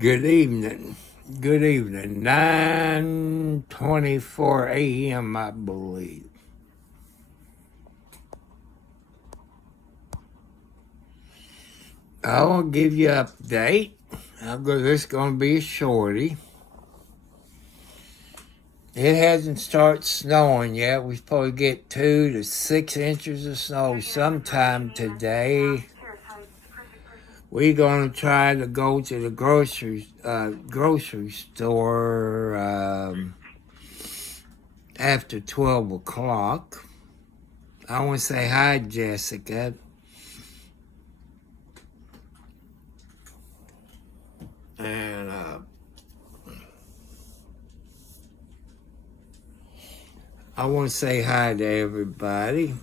Good evening. Good evening. 9:24 a.m., I believe. I will give you an update. This is going to be a shorty. It hasn't started snowing yet. We're supposed to get 2 to 6 inches of snow sometime today. We're going to try to go to the grocery store after 12 o'clock. I want to say hi, Jessica. And I want to say hi to everybody.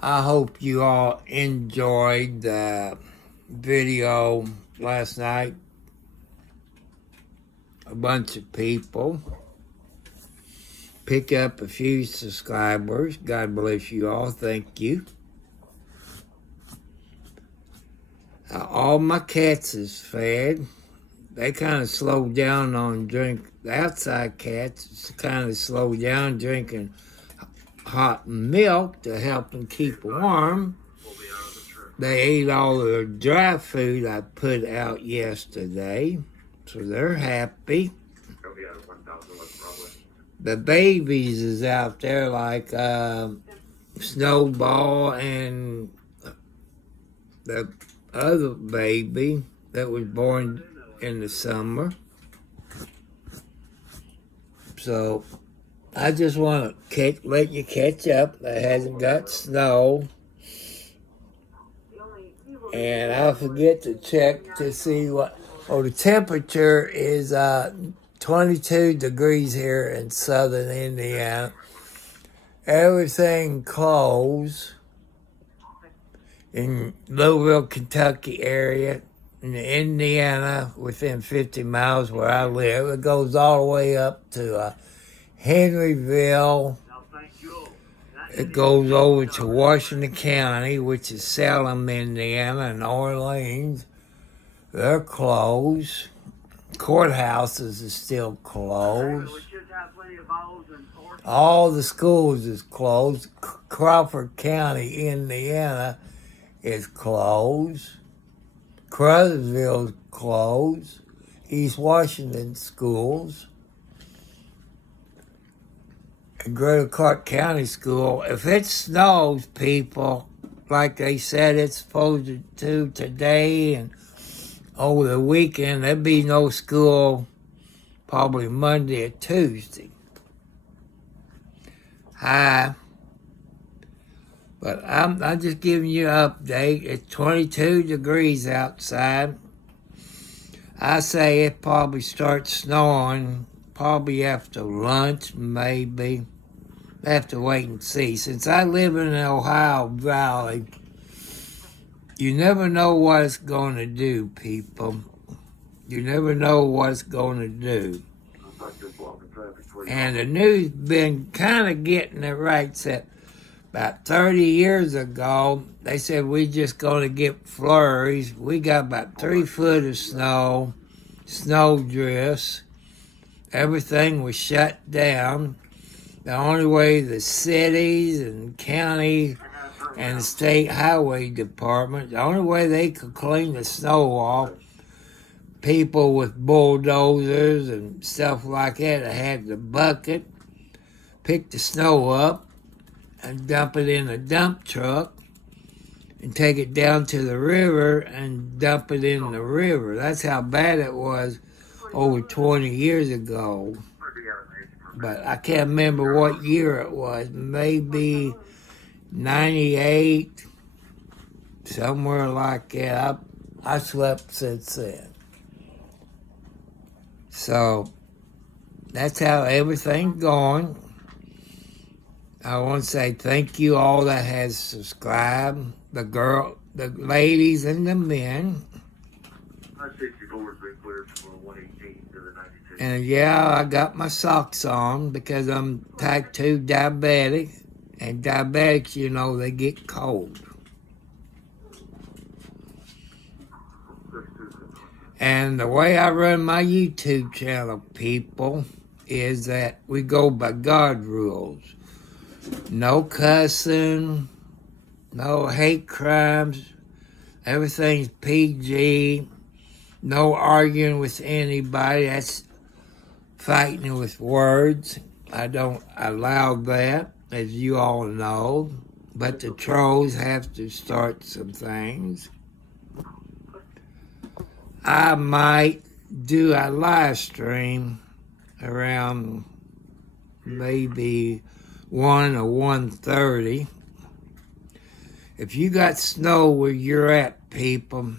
I hope you all enjoyed the video last night. A bunch of people. Pick up a few subscribers. God bless you all. Thank you. All my cats is fed. They kind of slowed down on drink. The outside cats kind of slowed down drinking hot milk to help them keep warm. They ate all the dry food I put out yesterday, so they're happy. The babies is out there like Snowball and the other baby that was born in the summer. So I just want to let you catch up. It hasn't got snow. And I forget to check to see what... Oh, the temperature is 22 degrees here in southern Indiana. Everything closed in Louisville, Kentucky area, in Indiana, within 50 miles where I live. It goes all the way up to Henryville. It goes over to Washington County, which is Salem, Indiana, and Orleans. They're closed. Courthouses are still closed. All the schools is closed. Crawford County, Indiana, is closed. Crothersville is closed. East Washington schools. And Greater Clark County School. If it snows, people, like they said it's supposed to today and over the weekend, there'd be no school probably Monday or Tuesday. Hi. But I'm just giving you an update. It's 22 degrees outside. I say it probably starts snowing probably after lunch, maybe. I have to wait and see. Since I live in the Ohio Valley, you never know what it's going to do, people. You never know what it's going to do. And the news been kind of getting it right. Said about 30 years ago, they said we just going to get flurries. We got about 3 foot of snow, snow drifts. Everything was shut down. The only way the cities and county and the state highway department, the only way they could clean the snow off, people with bulldozers and stuff like that had the bucket, pick the snow up and dump it in a dump truck and take it down to the river and dump it in the river. That's how bad it was over 20 years ago. But I can't remember what year it was. Maybe 98, somewhere like that. I slept since then. So that's how everything's going. I want to say thank you all that has subscribed. The ladies and the men. And yeah, I got my socks on because I'm type 2 diabetic. And diabetics, you know, they get cold. And the way I run my YouTube channel, people, is that we go by God rules. No cussing, no hate crimes, everything's PG, no arguing with anybody. That's fighting with words. I don't allow that, as you all know. But the trolls have to start some things. I might do a live stream around maybe 1 or 1:30. If you got snow where you're at, people,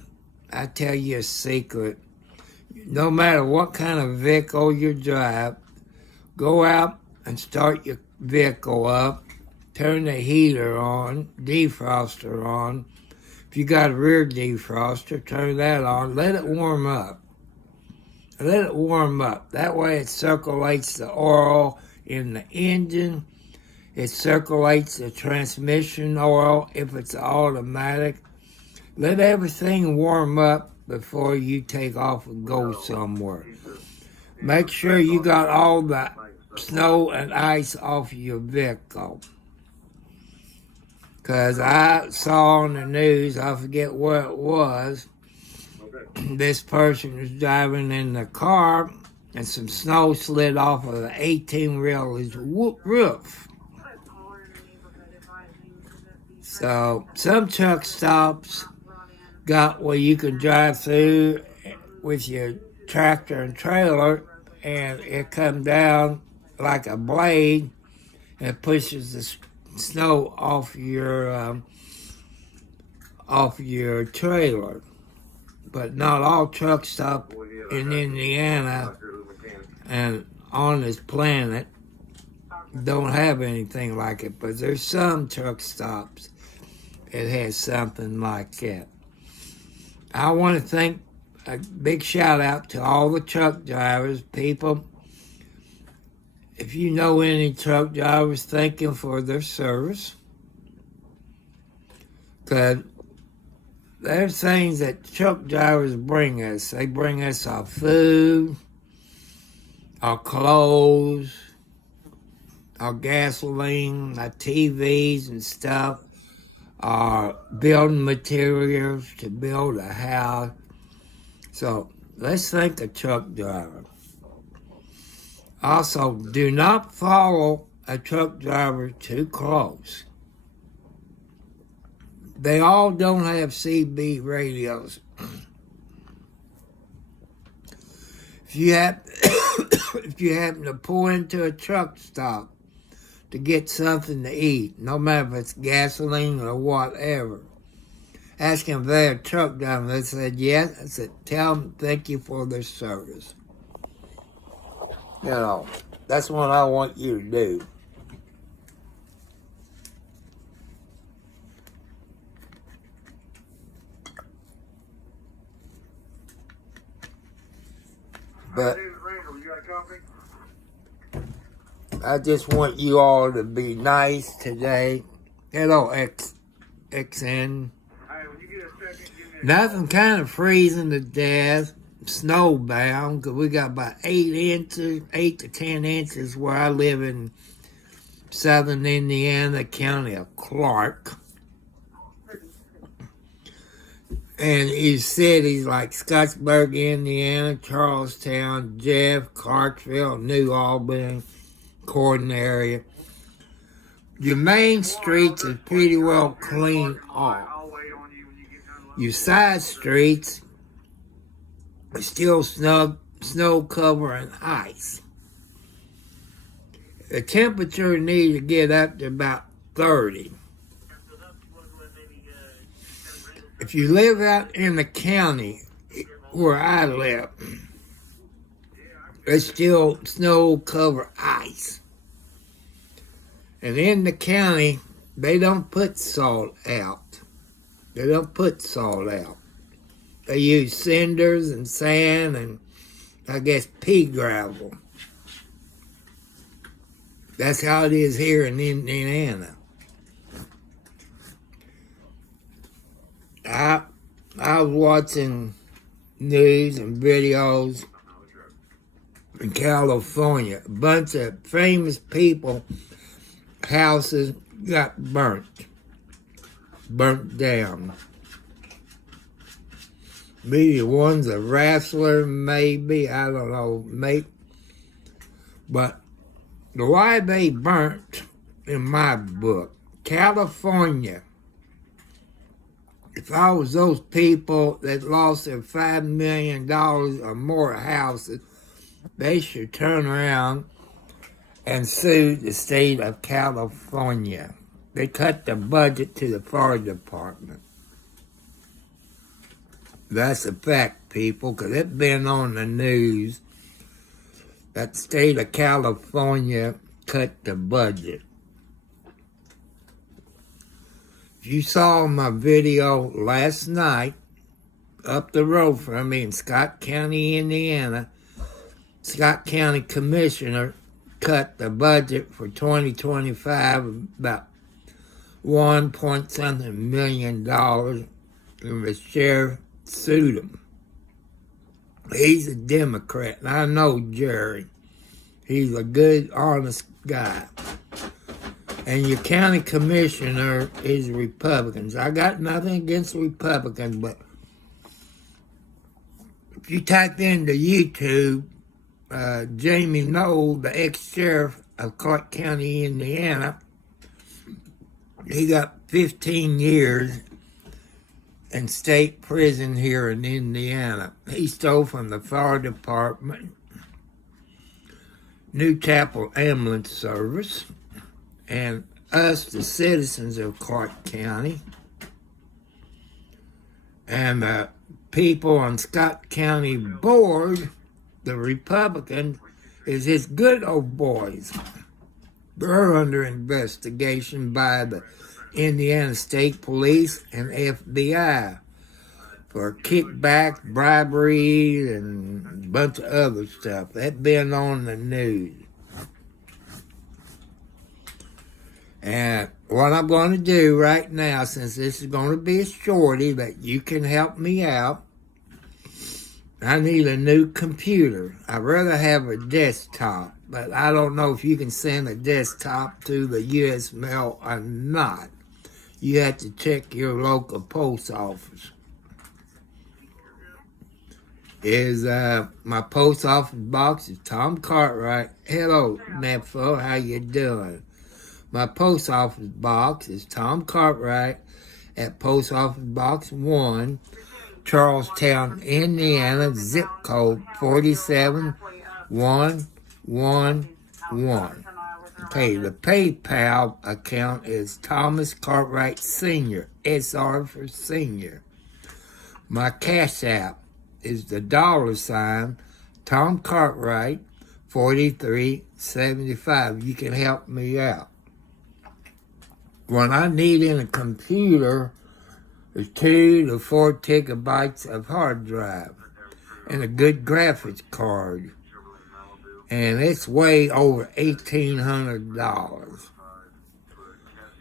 I tell you a secret. No matter what kind of vehicle you drive, go out and start your vehicle up, turn the heater on, defroster on. If you got a rear defroster, turn that on, let it warm up. Let it warm up. That way it circulates the oil in the engine. It circulates the transmission oil if it's automatic. Let everything warm up before you take off and go somewhere. Make sure you got all the snow and ice off your vehicle. Because I saw on the news, I forget where it was, this person was driving in the car and some snow slid off of the 18-wheeler's roof. So some truck stops got where you can drive through with your tractor and trailer and it comes down like a blade and it pushes the snow off your trailer. But not all truck stops in Indiana and on this planet don't have anything like it. But there's some truck stops that has something like that. I want to thank a big shout out to all the truck drivers, people. If you know any truck drivers, thank them for their service. Because there's things that truck drivers bring us. They bring us our food, our clothes, our gasoline, our TVs and stuff, our building materials to build a house. So let's thank a truck driver. Also, do not follow a truck driver too close. They all don't have CB radios. If you happen to pull into a truck stop to get something to eat, no matter if it's gasoline or whatever, ask them if they're a truck driver. They said yes. I said, tell them thank you for their service. You know, that's what I want you to do. But I just want you all to be nice today. Hello, XN. Nothing kind of freezing to death, snowbound, because we got about 8 to 10 inches where I live in southern Indiana, county of Clark. And these cities like Scottsburg, Indiana, Charlestown, Jeff, Clarksville, New Albany, Corden area. Your main streets are pretty well cleaned off. Your side streets are still snow cover and ice. The temperature needs to get up to about 30. If you live out in the county where I live, there's still snow-covered ice. And in the county, they don't put salt out. They don't put salt out. They use cinders and sand and, I guess, pea gravel. That's how it is here in Indiana. I was watching news and videos in California. A bunch of famous people, houses got burnt down. Maybe one's a wrestler, maybe, I don't know, but the why they burnt, in my book, California. If I was those people that lost their $5 million or more houses, they should turn around and sue the state of California. They cut the budget to the fire department. That's a fact, people, because it's been on the news that the state of California cut the budget. If you saw my video last night, up the road from me in Scott County, Indiana, Scott County Commissioner cut the budget for 2025 about $1.something million, and the sheriff sued him. He's a Democrat, and I know Jerry. He's a good, honest guy. And your county commissioner is Republicans. I got nothing against Republicans, but if you type into YouTube, Jamie Knoll, the ex-sheriff of Clark County, Indiana, he got 15 years in state prison here in Indiana. He stole from the fire department, New Chapel Ambulance Service, and us, the citizens of Clark County, and the people on Scott County Board, the Republicans, is his good old boys. They're under investigation by the Indiana State Police and FBI for kickbacks, bribery, and a bunch of other stuff. That's been on the news. And what I'm going to do right now, since this is going to be a shorty, that you can help me out, I need a new computer. I'd rather have a desktop, but I don't know if you can send a desktop to the U.S. mail or not. You have to check your local post office. My post office box is Tom Cartwright. Hello, Nepho, how you doing? My post office box is Tom Cartwright at Post Office Box 1, Charlestown, Indiana, zip code 47111. Okay, the PayPal account is Thomas Cartwright Sr., SR for Senior. My Cash App is the $, Tom Cartwright, 4375. You can help me out. What I need in a computer is 2 to 4 gigabytes of hard drive and a good graphics card. And it's way over $1,800.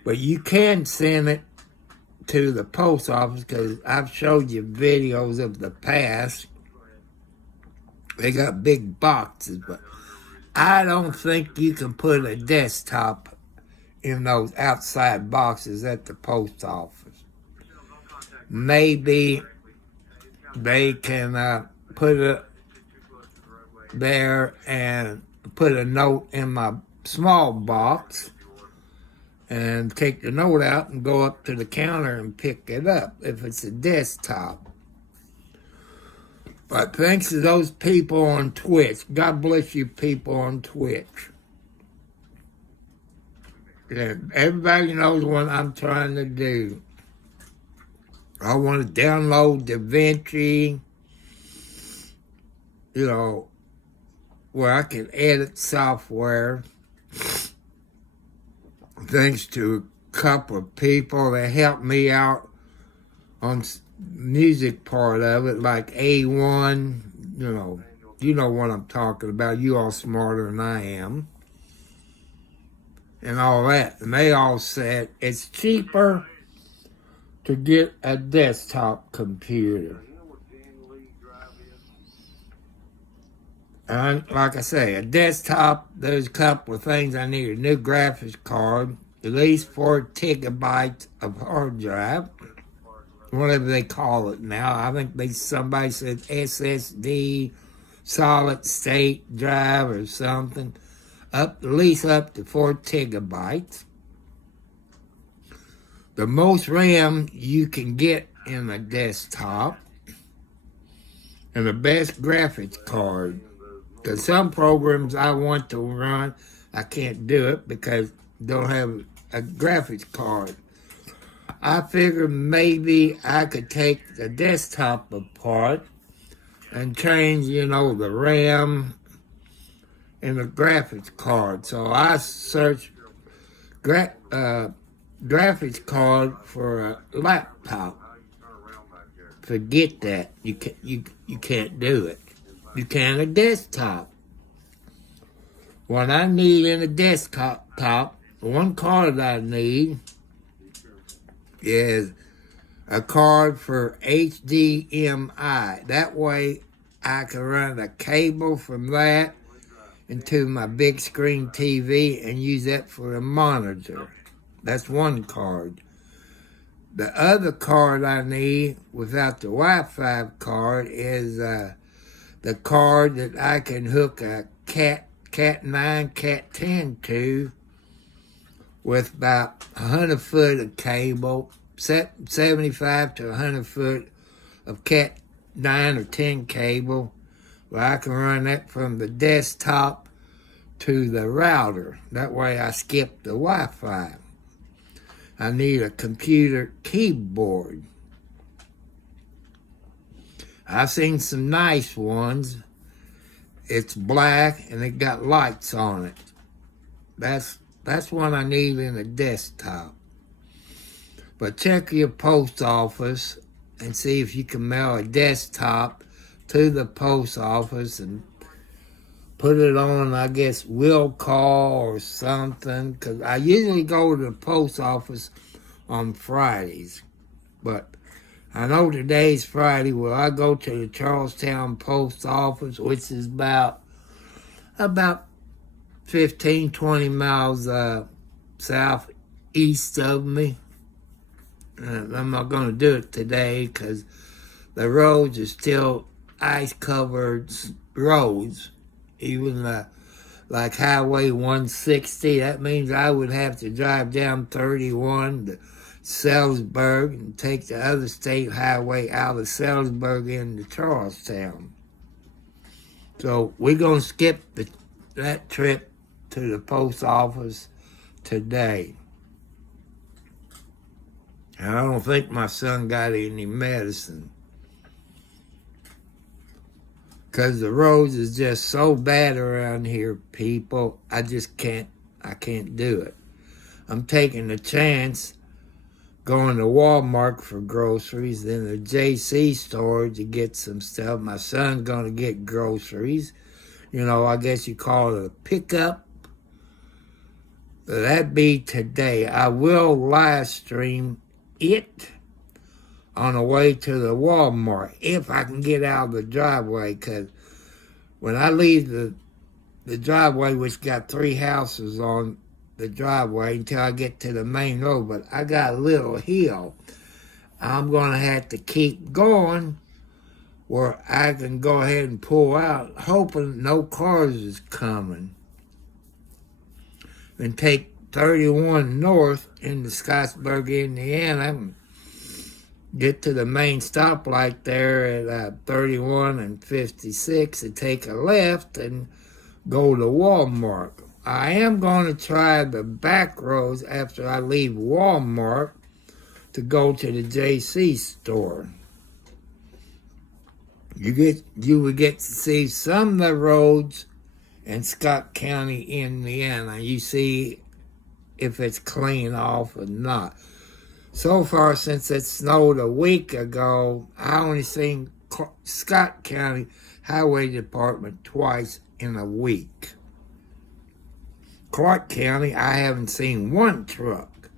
But you can send it to the post office because I've showed you videos of the past. They got big boxes, but I don't think you can put a desktop in those outside boxes at the post office. Maybe they can put it there and put a note in my small box and take the note out and go up to the counter and pick it up if it's a desktop. But thanks to those people on Twitch, God bless you people on Twitch. And everybody knows what I'm trying to do. I want to download DaVinci, where I can edit software. Thanks to a couple of people that helped me out on music part of it, like A1, you know what I'm talking about. You all smarter than I am. And all that. And they all said it's cheaper to get a desktop computer. Like I say, a desktop, there's a couple of things I need. A new graphics card, at least 4 gigabytes of hard drive, whatever they call it now. I think somebody said SSD, solid state drive or something. At least up to 4 gigabytes. The most RAM you can get in a desktop, and the best graphics card. Because some programs I want to run, I can't do it because I don't have a graphics card. I figured maybe I could take the desktop apart and change, the RAM and the graphics card. So I searched graphics card for a laptop. Forget that. You can't do it. You can a desktop. What I need in a desktop, one card I need is a card for HDMI. That way I can run a cable from that into my big screen TV and use that for a monitor. That's one card. The other card I need without the Wi-Fi card is the card that I can hook a Cat 9, Cat 10 to with about 100 foot of cable, 75 to 100 foot of Cat 9 or 10 cable, where I can run that from the desktop to the router. That way I skip the Wi-Fi. I need a computer keyboard. I've seen some nice ones. It's black and it got lights on it. That's what I need in a desktop. But check your post office and see if you can mail a desktop to the post office and put it on, I guess, will call or something. Because I usually go to the post office on Fridays. But I know today's Friday. Well, I go to the Charlestown post office, which is about 15, 20 miles southeast of me. I'm not going to do it today because the roads are still ice-covered roads. Even like Highway 160, that means I would have to drive down 31 to Salisbury and take the other state highway out of Salisbury into Charlestown. So we're going to skip that trip to the post office today. And I don't think my son got any medicine. Because the roads is just so bad around here, people. I can't do it. I'm taking a chance going to Walmart for groceries, then the JC store to get some stuff. My son's going to get groceries. I guess you call it a pickup. That'd be today. I will live stream it on the way to the Walmart if I can get out of the driveway, because when I leave the driveway, which got 3 houses on the driveway until I get to the main road, but I got a little hill. I'm going to have to keep going where I can go ahead and pull out, hoping no cars is coming, and take 31 north into Scottsburg, Indiana, and get to the main stoplight there at 31 and 56 and take a left and go to Walmart. I am going to try the back roads after I leave Walmart to go to the JC store. You would get to see some of the roads in Scott County, Indiana. You see if it's clean off or not. So far, since it snowed a week ago, I only seen Scott County Highway Department twice in a week. Clark County, I haven't seen one truck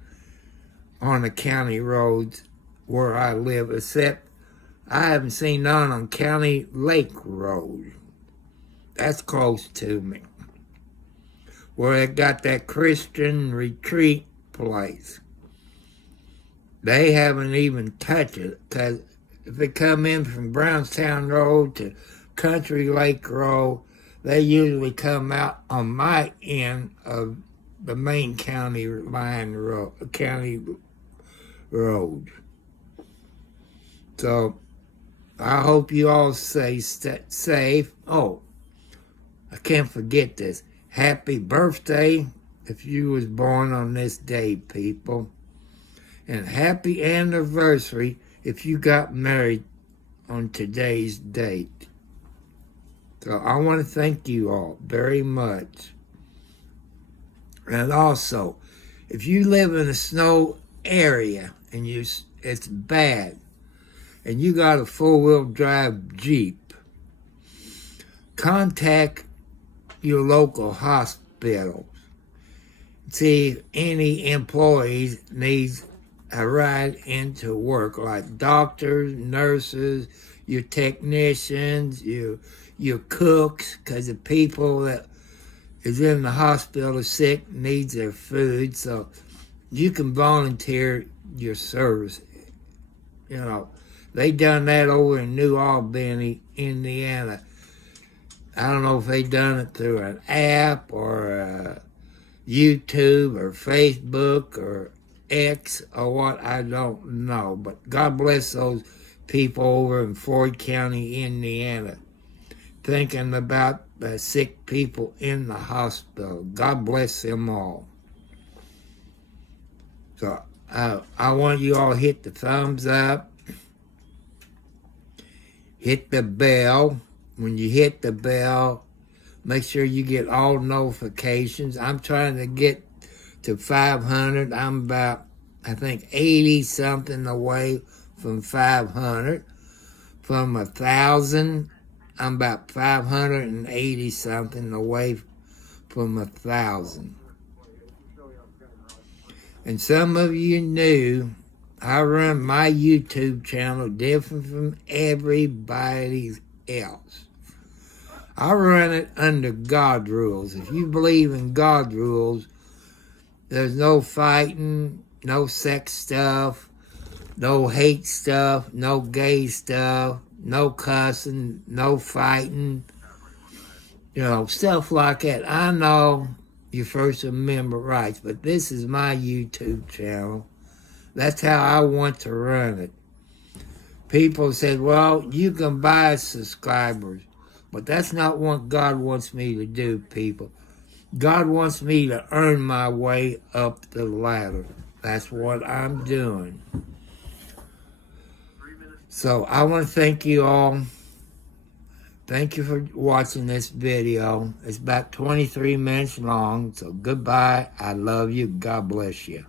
on the county roads where I live, except I haven't seen none on County Lake Road. That's close to me. Where they got that Christian retreat place. They haven't even touched it, because if they come in from Brownstown Road to Country Lake Road, they usually come out on my end of the main county line road, county road. So I hope you all stay safe. Oh, I can't forget this. Happy birthday if you was born on this day, people. And happy anniversary if you got married on today's date. So I want to thank you all very much. And also, if you live in a snow area and it's bad, and you got a four-wheel drive Jeep, contact your local hospital. See if any employees needs a ride into work, like doctors, nurses, your technicians, your cooks, because the people that is in the hospital sick needs their food, so you can volunteer your service. You know, they done that over in New Albany, Indiana. I don't know if they done it through an app or YouTube or Facebook or X or what, I don't know. But God bless those people over in Ford County, Indiana, thinking about the sick people in the hospital. God bless them all. So I want you all to hit the thumbs up, hit the bell. When you hit the bell, make sure you get all notifications. I'm trying to get to 500. I'm about, I think, 80-something away from 500. From 1,000, I'm about 580-something away from 1,000. And some of you knew I run my YouTube channel different from everybody else. I run it under God rules. If you believe in God rules, there's no fighting, no sex stuff, no hate stuff, no gay stuff, no cussing, no fighting, you know, stuff like that. I know your First Amendment rights, but this is my YouTube channel. That's how I want to run it. People said, well, you can buy subscribers, but that's not what God wants me to do, people. God wants me to earn my way up the ladder. That's what I'm doing. So I want to thank you all. Thank you for watching this video. It's about 23 minutes long. So goodbye. I love you. God bless you.